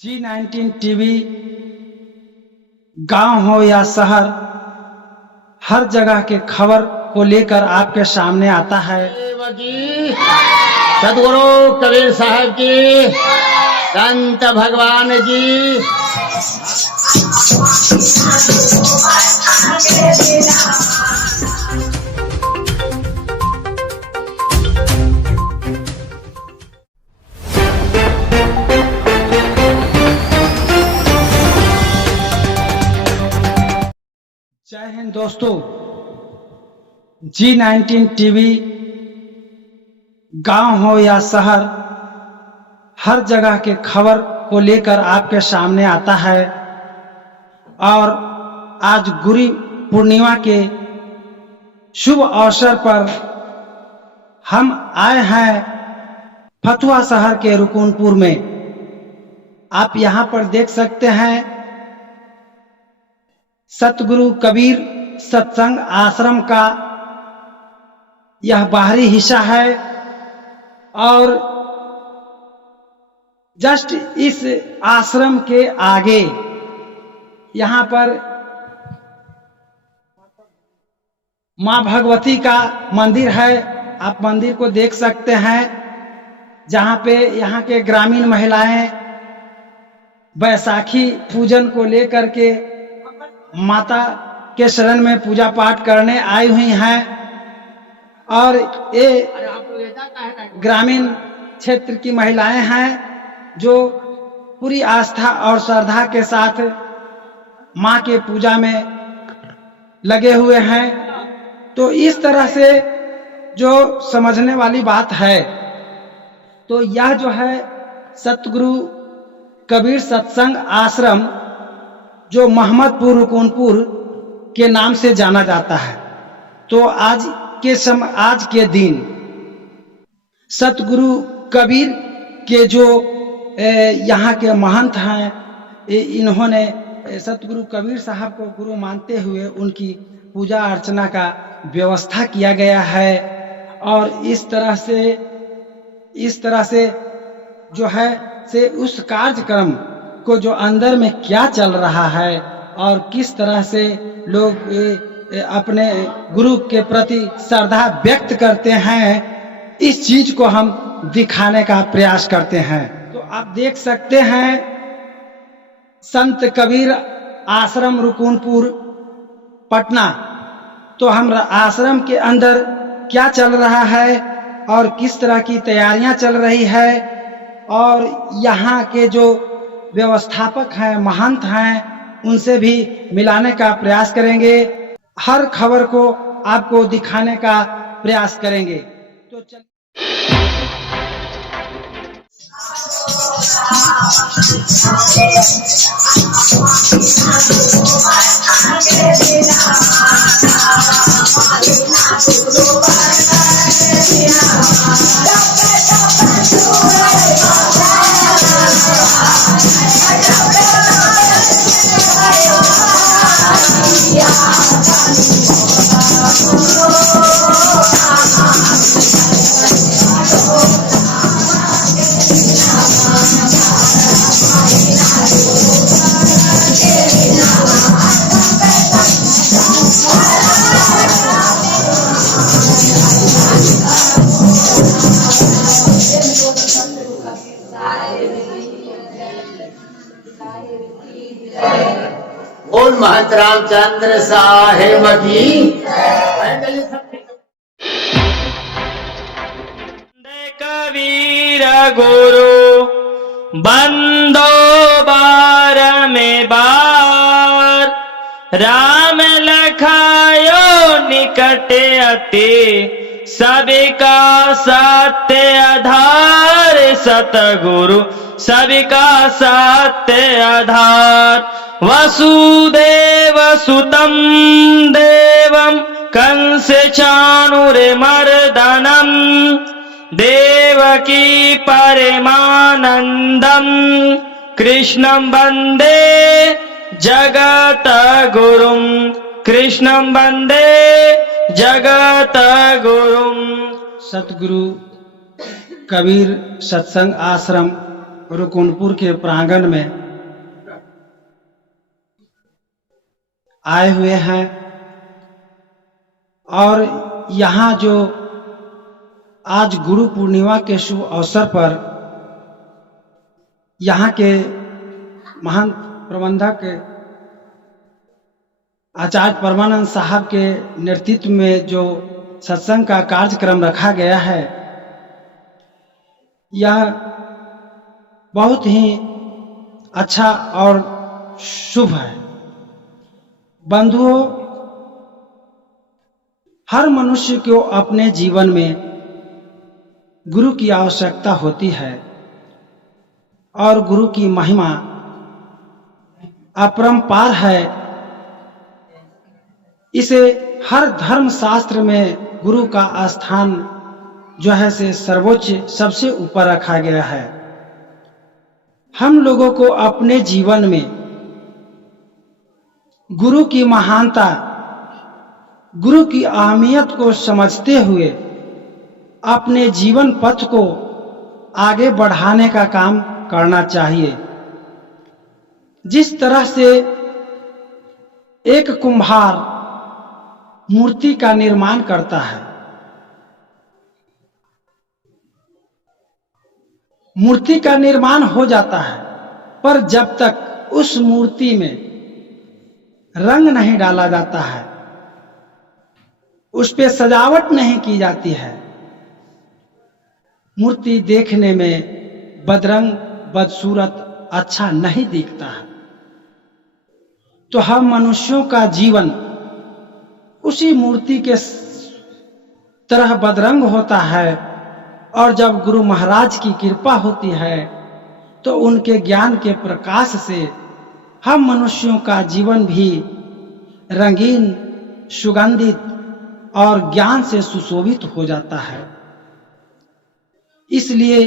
G19 TV गांव हो या शहर, हर जगह के खबर को लेकर आपके सामने आता है। सदगुरु कबीर साहब की, संत भगवान जी। जय हिंद दोस्तों, G19 टीवी गांव हो या शहर, हर जगह के खबर को लेकर आपके सामने आता है। और आज गुरु पूर्णिमा के शुभ अवसर पर हम आए हैं फतुहा शहर के रुकुनपुर में। आप यहां पर देख सकते हैं सतगुरु कबीर सत्संग आश्रम का यह बाहरी हिस्सा है। और जस्ट इस आश्रम के आगे यहाँ पर माँ भगवती का मंदिर है। आप मंदिर को देख सकते हैं, जहाँ पे यहाँ के ग्रामीण महिलाएं बैसाखी पूजन को लेकर के माता के शरण में पूजा पाठ करने आई हुई हैं। और ये ग्रामीण क्षेत्र की महिलाएं हैं जो पूरी आस्था और श्रद्धा के साथ मां के पूजा में लगे हुए हैं। तो इस तरह से जो समझने वाली बात है, तो यह जो है सतगुरु कबीर सत्संग आश्रम जो मोहम्मदपुर रुकुनपुर के नाम से जाना जाता है। तो आज के दिन सतगुरु कबीर के जो यहाँ के महंत हैं, इन्होंने सतगुरु कबीर साहब को गुरु मानते हुए उनकी पूजा अर्चना का व्यवस्था किया गया है। और इस तरह से जो है से उस कार्यक्रम को जो अंदर में क्या चल रहा है और किस तरह से लोग अपने गुरु के प्रति श्रद्धा व्यक्त करते हैं, इस चीज को हम दिखाने का प्रयास करते हैं। तो आप देख सकते हैं संत कबीर आश्रम रुकुनपुर पटना। तो हम आश्रम के अंदर क्या चल रहा है और किस तरह की तैयारियां चल रही है, और यहाँ के जो व्यवस्थापक हैं, महंत हैं, उनसे भी मिलाने का प्रयास करेंगे। हर खबर को आपको दिखाने का प्रयास करेंगे। तो चल बोल महंत रामचंद्र साहेब की। कबीर गुरु बंदो बार में बार, राम लखायो निकटे अति सबका सत्य आधार। सतगुरु सबका सत्य आधार। वसुदेव सुतं देवं कंस चाणूरमर्दनम्, देवकी परमानन्दम्, कृष्णं वन्दे जगत गुरुं। कृष्णं वन्दे जगत गुरुं। सतगुरु कबीर सत्संग आश्रम रुकुनपुर के प्रांगण में आए हुए हैं और यहाँ जो आज गुरु पूर्णिमा के शुभ अवसर पर यहाँ के महान प्रबंधक आचार्य परमानंद साहब के नेतृत्व में जो सत्संग का कार्यक्रम रखा गया है, यह बहुत ही अच्छा और शुभ है। बंधुओं, हर मनुष्य को अपने जीवन में गुरु की आवश्यकता होती है और गुरु की महिमा अपरंपार है। इसे हर धर्म शास्त्र में गुरु का स्थान जो है से सर्वोच्च सबसे ऊपर रखा गया है। हम लोगों को अपने जीवन में गुरु की महानता, गुरु की अहमियत को समझते हुए अपने जीवन पथ को आगे बढ़ाने का काम करना चाहिए। जिस तरह से एक कुम्हार मूर्ति का निर्माण करता है, मूर्ति का निर्माण हो जाता है, पर जब तक उस मूर्ति में रंग नहीं डाला जाता है, उस पे सजावट नहीं की जाती है, मूर्ति देखने में बदरंग बदसूरत अच्छा नहीं दिखता है। तो हम मनुष्यों का जीवन उसी मूर्ति के तरह बदरंग होता है और जब गुरु महाराज की कृपा होती है तो उनके ज्ञान के प्रकाश से हम मनुष्यों का जीवन भी रंगीन, सुगंधित और ज्ञान से सुशोभित हो जाता है। इसलिए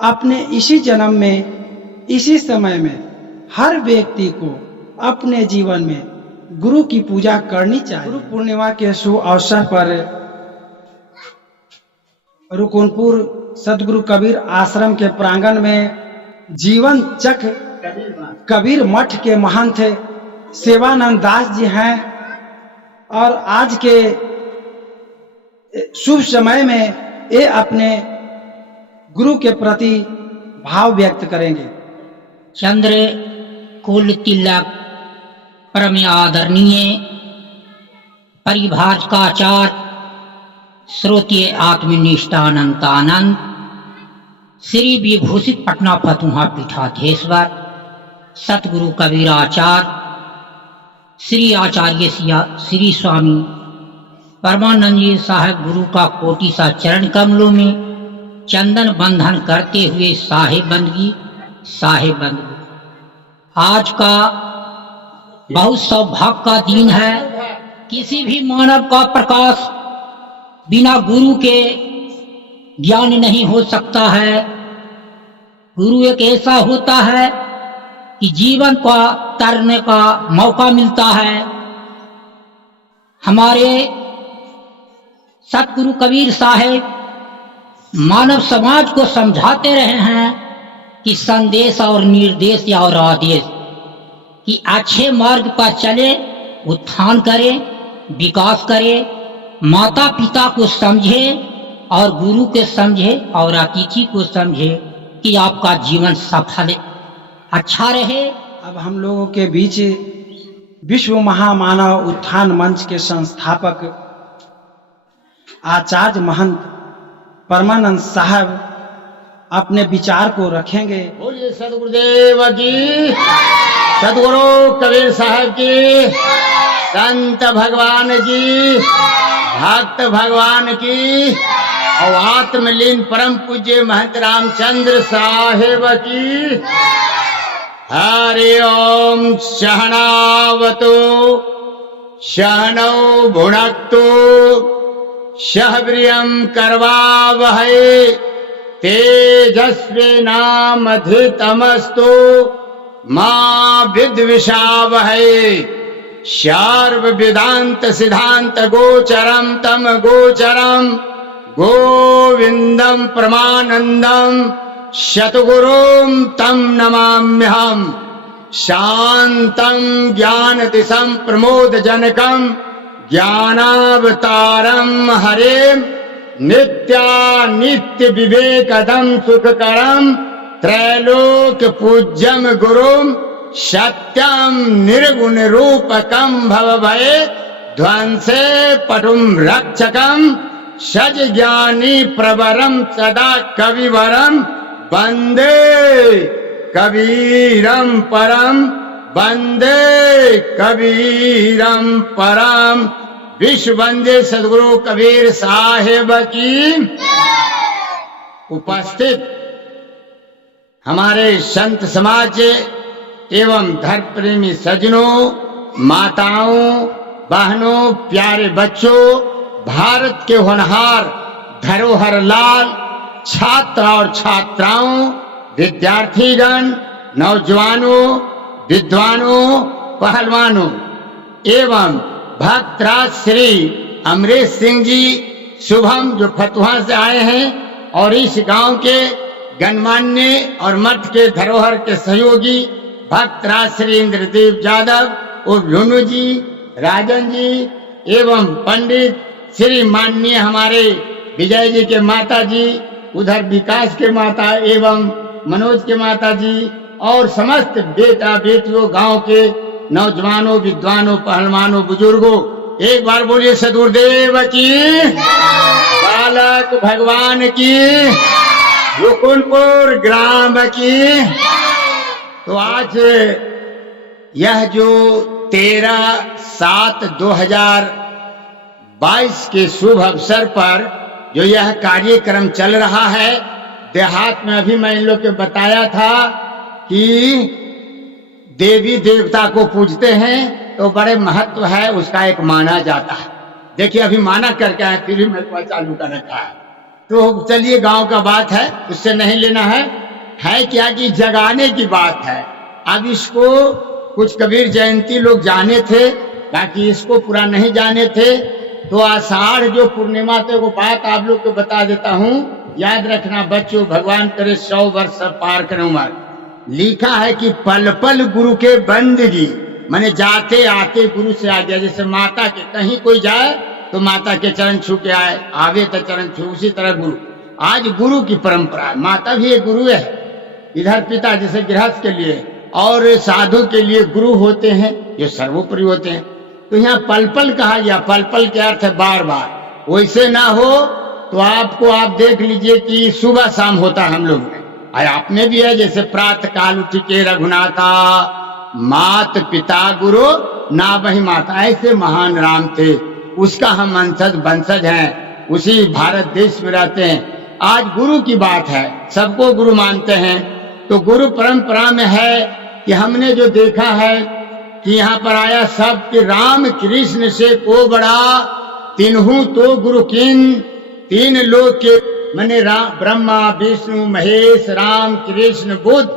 अपने इसी जन्म में, इसी समय में हर व्यक्ति को अपने जीवन में गुरु की पूजा करनी चाहिए। गुरु पूर्णिमा के शुभ अवसर पर रुकुनपुर सदगुरु कबीर आश्रम के प्रांगण में जीवन चक कबीर मठ के महंत सेवानंद दास जी हैं और आज के शुभ समय में ये अपने गुरु के प्रति भाव व्यक्त करेंगे। चंद्र कुल तिलक परम आदरणीय परिभाषकाचार्य श्रोतीय आत्मनिष्ठानंद आनंद श्री विभूषित पटना फतुहा पीठाधीश्वर सतगुरु कबीराचार्य श्री आचार्य श्री स्वामी परमानंद जी साहेब गुरु का कोटि सा चरण कमलों में चंदन बंधन करते हुए साहेब बंदगी आज का बहुत सौभाग्य का दिन है। किसी भी मानव का प्रकाश बिना गुरु के ज्ञान नहीं हो सकता है। गुरु एक ऐसा होता है कि जीवन का तरने का मौका मिलता है। हमारे सतगुरु कबीर साहेब मानव समाज को समझाते रहे हैं कि संदेश और निर्देश और आदेश कि अच्छे मार्ग पर चले, उत्थान करे, विकास करे, माता पिता को समझे और गुरु को समझे और अतिथि को समझे कि आपका जीवन सफल अच्छा रहे। अब हम लोगों के बीच विश्व महामानव उत्थान मंच के संस्थापक आचार्य महंत परमानंद साहब अपने विचार को रखेंगे। बोलिए सदगुरुदेव की, सदगुरु कबीर साहब की, संत भगवान की, भक्त भगवान की और आत्मलीन परम पूज्य महंत रामचंद्र साहेब की। हरि ओम। सहनावतु सहनौ भुनक्तु सहवीर्यं करवावहै तेजस्वी नामधितमस्तु मा विद्विषावहै। सर्व वेदांत सिद्धांत गोचरम तम गोचरम गोविंदम परमानंदम शतगुरुं तं नमाम्यहम् शान्तं ज्ञानदिशं प्रमोदजनकं ज्ञानावतारं हरें नित्यानित्य विवेकदं सुखकरं त्रैलोक्य पूज्यं गुरुं सत्यं निर्गुण रूपकं भवभय ध्वंसे पटुं रक्षकं सज ज्ञानी प्रवरं सदा कविवरं वंदे कबीरं परम वंदे कबीरं परम। विश्व वंदे सदगुरु कबीर साहेब की। उपस्थित हमारे संत समाज एवं धर्म प्रेमी सज्जनों, माताओं, बहनों, प्यारे बच्चों, भारत के होनहार धरोहर लाल छात्र और छात्राओं, विद्यार्थीगण, नौजवानों, विद्वानों, पहलवानों एवं भक्तराज श्री अमरेश सिंह जी शुभम जो फतुहा से आए हैं और इस गांव के गणमान्य और मठ के धरोहर के सहयोगी भक्तराज श्री इंद्रदेव यादव और लुनू जी, राजन जी एवं पंडित श्री माननीय हमारे विजय जी के माता जी, उधर विकास के माता एवं मनोज के माता जी और समस्त बेटा बेटियों, गांव के नौजवानों, विद्वानों, पहलवानों, बुजुर्गों, एक बार बोलिए सदगुरुदेव की, बालक भगवान की, रुकुनपुर ग्राम की। तो आज यह जो 13/7/2022 के शुभ अवसर पर जो यह कार्यक्रम चल रहा है, देहात में अभी मैं इन लोग को बताया था कि देवी देवता को पूजते हैं तो बड़े महत्व है, उसका एक माना जाता है। देखिए अभी माना करके आए, फिर भी मेरे को चालू करने का है। तो चलिए गांव का बात है, उससे नहीं लेना है क्या कि जगाने की बात है। अब इसको कुछ कबीर जयंती लोग जाने थे, बाकी इसको पूरा नहीं जाने थे। तो आषाढ़ जो पूर्णिमा थे वो बात आप लोग को बता देता हूँ, याद रखना बच्चों, भगवान करे 100 वर्ष पार करें उम्र। लिखा है कि पल पल गुरु के बंदगी, माने जाते आते गुरु से आ गया। जैसे माता के कहीं कोई जाए तो माता के चरण छू के आए, आवे तो चरण छू, उसी तरह गुरु। आज गुरु की परंपरा है, माता भी एक गुरु है। इधर पिता जैसे गृहस्थ के लिए और साधु के लिए गुरु होते हैं, जो सर्वोपरि होते हैं। तो यहाँ पल पल कहा गया, पल पल के अर्थ है बार बार। वैसे ना हो तो आपको आप देख लीजिए कि सुबह शाम होता है हम लोग में, और आप में भी है। जैसे प्रातः काल उठ के रघुनाथा मात पिता गुरु ना वही माता, ऐसे महान राम थे, उसका हम वंशज हैं, उसी भारत देश में रहते हैं। आज गुरु की बात है, सबको गुरु मानते हैं। तो गुरु परंपरा में है कि हमने जो देखा है कि यहाँ पर आया सब कि राम कृष्ण से को बड़ा तिन्हु तो गुरु किन। तीन लोग के मने ब्रह्मा विष्णु महेश राम कृष्ण बुद्ध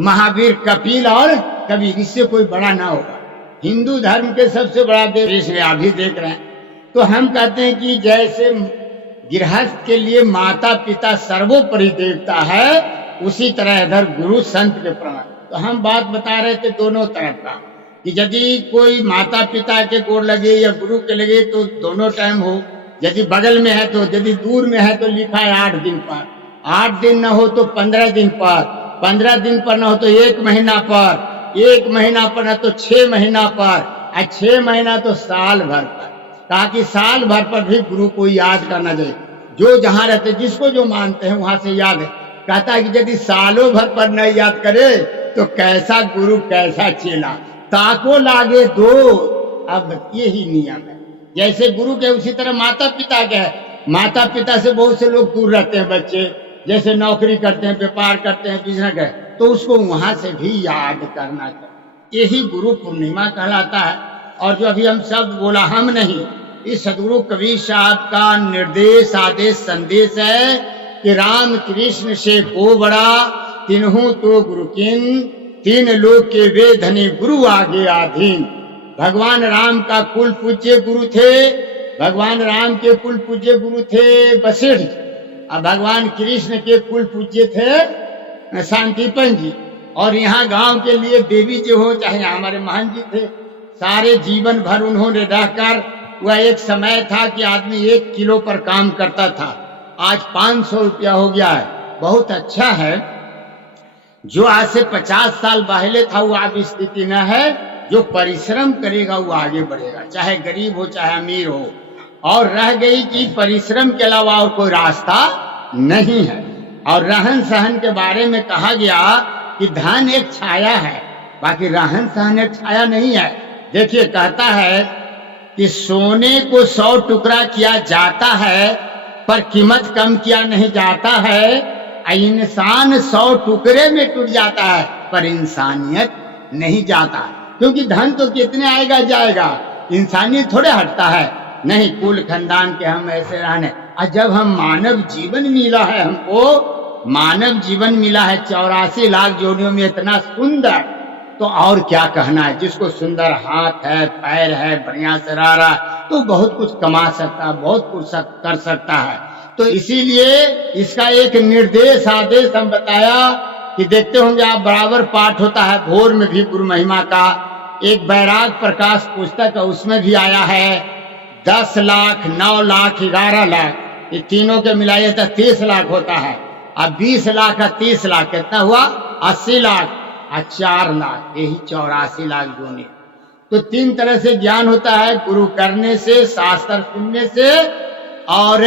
महावीर कपिल और कबीर, इससे कोई बड़ा ना होगा। हिंदू धर्म के सबसे बड़ा देव कृष्ण अभी देख रहे हैं। तो हम कहते हैं कि जैसे गृहस्थ के लिए माता पिता सर्वोपरि देवता है, उसी तरह इधर गुरु संत के प्रमाण। तो हम बात बता रहे थे दोनों तरफ का, कि यदि कोई माता पिता के गोड़ लगे या गुरु के लगे तो दोनों टाइम हो। यदि बगल में है तो, यदि दूर में है तो लिखा है 8 दिन पर, 8 दिन न हो तो 15 दिन पर, 15 दिन पर न हो तो 1 महीना पर, 1 महीना पर न तो 6 महीना पर, और 6 महीना तो साल भर पर। ताकि साल भर पर भी गुरु को याद करना चाहिए। जो जहाँ रहते, जिसको जो मानते हैं वहां से याद है। कहता है कि यदि सालों भर पर न याद करे तो कैसा गुरु कैसा चेला, ताको लागे दो। अब यही नियम है, जैसे गुरु के उसी तरह माता पिता के है। माता पिता से बहुत से लोग दूर रहते हैं बच्चे, जैसे नौकरी करते हैं, व्यापार करते हैं, बिजनेस करते हैं, तो उसको वहां से भी याद करना चाहिए। यही गुरु पूर्णिमा कहलाता है। और जो अभी हम शब्द बोला हम नहीं, इस सदगुरु कबीर साहब का निर्देश आदेश संदेश है कि राम कृष्ण से को बड़ा तिन्हु तो गुरु किन। तीन लोग के वे धनी गुरु आगे आधीन। भगवान राम का कुल पूज्य गुरु थे, भगवान राम के कुल पूज्य गुरु थे वशिष्ठ, और भगवान कृष्ण के कुल पूज्य थे शांतिपन जी, और यहाँ गांव के लिए देवी जी हो चाहे हमारे महान जी थे, सारे जीवन भर उन्होंने रहकर, वह एक समय था कि आदमी 1 किलो पर काम करता था, आज 500 रुपया हो गया है। बहुत अच्छा है। जो आज से 50 साल पहले था वो अब स्थिति न है। जो परिश्रम करेगा वो आगे बढ़ेगा, चाहे गरीब हो चाहे अमीर हो। और रह गई कि परिश्रम के अलावा और कोई रास्ता नहीं है। और रहन सहन के बारे में कहा गया कि धन एक छाया है, बाकी रहन सहन एक छाया नहीं है। देखिए कहता है कि सोने को 100 टुकड़ा किया जाता है पर कीमत कम किया नहीं जाता है। इंसान 100 टुकड़े में टूट जाता है पर इंसानियत नहीं जाता, क्योंकि धन तो कितने आएगा जाएगा, इंसानियत थोड़े हटता है। नहीं, कुल खानदान के हम ऐसे रहने। और जब हम मानव जीवन मिला है, हमको मानव जीवन मिला है 84 लाख जोड़ियों में इतना सुंदर, तो और क्या कहना है। जिसको सुंदर हाथ है, पैर है, बढ़िया से रह रहा है, तो बहुत कुछ कमा सकता है, बहुत कुछ कर सकता है। तो इसीलिए इसका एक निर्देश आदेश हम बताया कि देखते होंगे आप, बराबर पाठ होता है भोर में भी गुरु महिमा का। एक बैराग प्रकाश पुस्तक है, उसमें भी आया है 10 लाख, 9 लाख, 11 लाख, ये तीनों के मिलाइए तो 30 लाख होता है। अब 20 लाख का 30 लाख कितना हुआ? 80 लाख और 4 लाख, यही 84 लाख जोने। तो 3 तरह से ज्ञान होता है, गुरु करने से, शास्त्र सुनने से और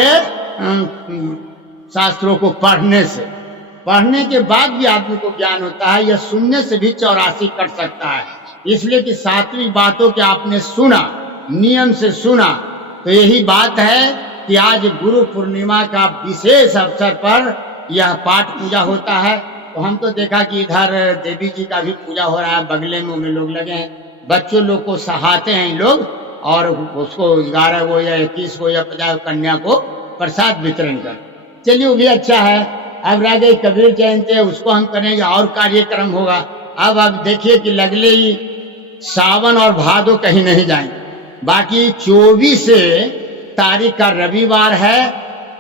शास्त्रों को पढ़ने से। पढ़ने के बाद भी आदमी को ज्ञान होता है, या सुनने से भी 84 कर सकता है। इसलिए कि सात्विक बातों के आपने सुना, नियम से सुना। तो यही बात है कि आज गुरु पूर्णिमा का विशेष अवसर पर यह पाठ पूजा होता है। तो हम तो देखा कि इधर देवी जी का भी पूजा हो रहा है, बगले में लोग लगे हैं, बच्चों लोग को सहाते हैं लोग, और उसको 11 को या 21 को या 50 कन्या को प्रसाद वितरण कर। चलिए वो भी अच्छा है। अब रह गई कबीर जयंती, उसको हम करेंगे और कार्यक्रम होगा। अब देखिए कि लगले ही सावन और भादो कहीं नहीं जाएंगे। बाकी 24 तारीख का रविवार है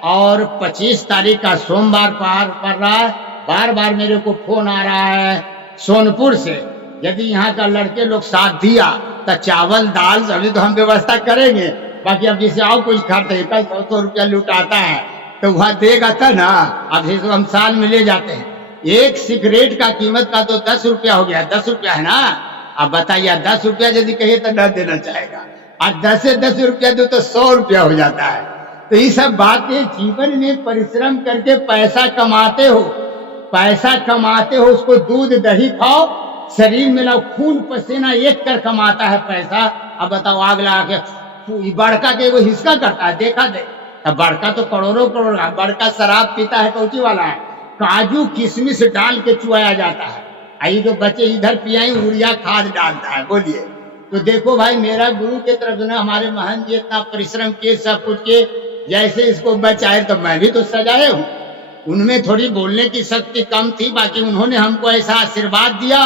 और 25 तारीख का सोमवार पार पड़ रहा है। बार बार मेरे को फोन आ रहा है सोनपुर से, यदि यहाँ का लड़के लोग साथ दिया तो चावल दाल सब्जी तो हम व्यवस्था करेंगे। बाकी अब जैसे आओ कुछ खाते हैं, 100 रुपया लुटाता है तो वहां देगा था ना। अब जैसे हम साल में ले जाते हैं, एक सिगरेट का कीमत का तो 10 रुपया हो गया, 10 रुपया है ना। अब बताइए 10 रुपया यदि कहिए तो न देना चाहेगा, और 10 से 10 रुपया दो तो 100 रुपया हो जाता है। तो ये सब बातें, जीवन में परिश्रम करके पैसा कमाते हो, पैसा कमाते हो, उसको दूध दही खाओ, शरीर में लाओ, खून पसीना एक कर कमाता है पैसा। अब बताओ आग लगा के बड़का के वो हिस्सा करता है, देखा दे। अब बड़का तो करोड़ों करोड़, बड़का शराब पीता है, कौची वाला है, काजू किशमिश डाल के चुआया जाता है। आई जो बच्चे इधर पियाई यूरिया खाद डालता है। बोलिए, तो देखो भाई, मेरा गुरु के तरफ ना हमारे महान जी इतना परिश्रम किए, सब कुछ के, जैसे इसको बचाए तो मैं भी तो सजाए हूँ। उनमें थोड़ी बोलने की शक्ति कम थी, बाकी उन्होंने हमको ऐसा आशीर्वाद दिया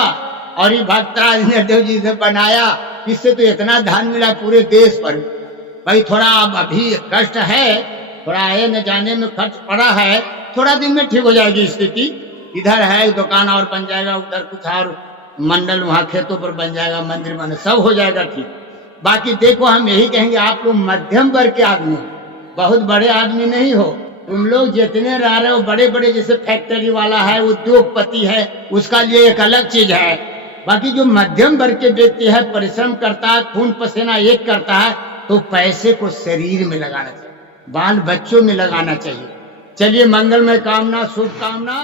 और ये भक्तराज देव जी से बनाया, इससे तो इतना धन मिला पूरे देश पर। भाई थोड़ा अब अभी कष्ट है, थोड़ा आए न जाने में खर्च पड़ा है, थोड़ा दिन में ठीक हो जाएगी स्थिति। इधर है दुकान और बन जाएगा, उधर कुछ और मंडल वहाँ खेतों पर बन जाएगा, मंदिर बने, सब हो जाएगा ठीक। बाकी देखो, हम यही कहेंगे, आप लोग मध्यम वर्ग के आदमी हो, बहुत बड़े आदमी नहीं हो। तुम लोग जितने रह रहे हो, बड़े बड़े जैसे फैक्ट्री वाला है, उद्योगपति है, उसका लिए एक अलग चीज है। बाकी जो मध्यम वर्ग के व्यक्ति है, परिश्रम करता है, खून पसीना एक करता है, तो पैसे को शरीर में लगाना चाहिए, बाल बच्चों में लगाना चाहिए। चलिए, मंगलमय कामना, शुभकामना।